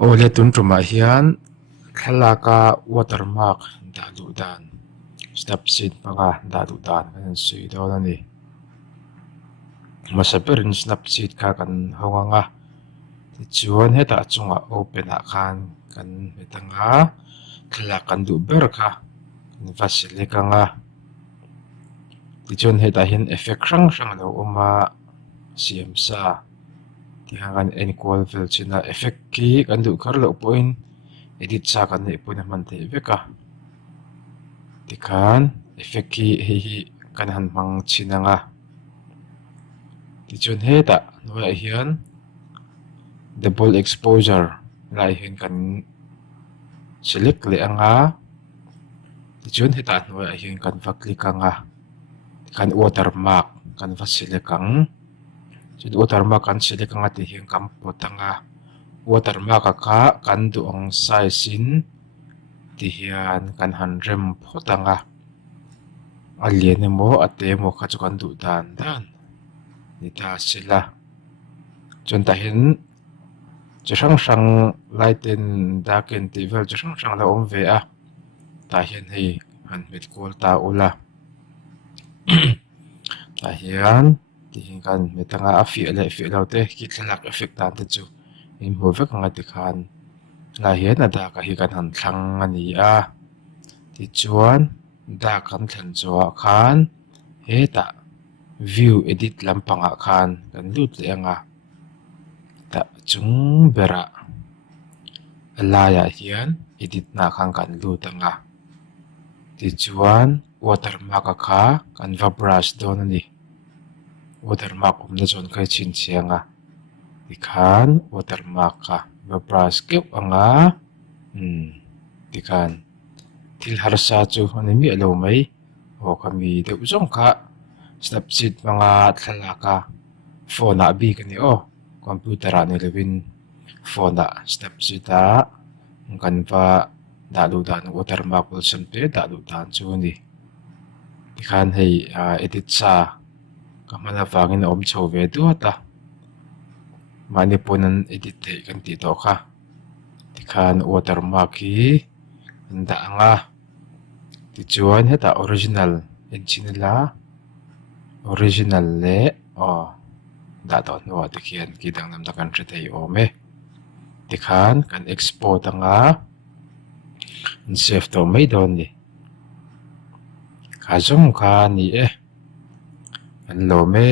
Ole tun tuma hian thalaka watermark dalu dan snapseed panga dalu dan kan sui dawn ani masaberin snapseed kha kan hawanga tichuan heta chunga open a khan kan metanga thalak kan du ber kha kan vasilekanga tichuan heta hian effect hrang hrang lo oma siam sa tihangan equal vel china effect ki kan du khar lo point edit sa kan nei point man te veka tikhan effect ki hi kan han mang chinanga tichuan heta noi hian double exposure lai hian kan select le anga tichuan heta noi hian kan va click anga kan watermark kan va select ang chut watermark kan select anga ti hian kan potanga watermark ka kan du ang size in ti hian kan han rem photanga alian emo ate mo kha chu kan du dan ni ta sila chun ta hin chi hrang hrang lighten darken ti vel chi hrang hrang la om ve a ta hian hei han met kol ta ula ta hian ti hin kan metanga a fi lo te ki thlak effect tan te chu in ho vek anga ti khan la hian a da ka hi kan han thlang ani a ti chuan da kan thlen chaw khan heta view edit lampanga khan kan lut le anga ta chung bera alaya hian edit na khan kan lut anga ti chuan watermark kha kan va brush don ani watermark na chon khai chin chianga ti khan watermark ka va brush kep anga ti khan thil har sa chu ani mi alo mai o kami de uzong kha snapseed manga thalaka phone a bi kani o computer a ni lewin phone a snapseed a kan va dalu dan watermark ul sampe dalu dan chu ni ti khan hei edit sa ka mana wangin om chho ve du ta mani ponan edit te kan ti to kha ti khan watermark hi da anga ti chuan heta original enchina original le da to no ti khian ki dang nam da kan tre thei ome ti khan kan export anga in save to mai don ni kha zum kha ni e an lo me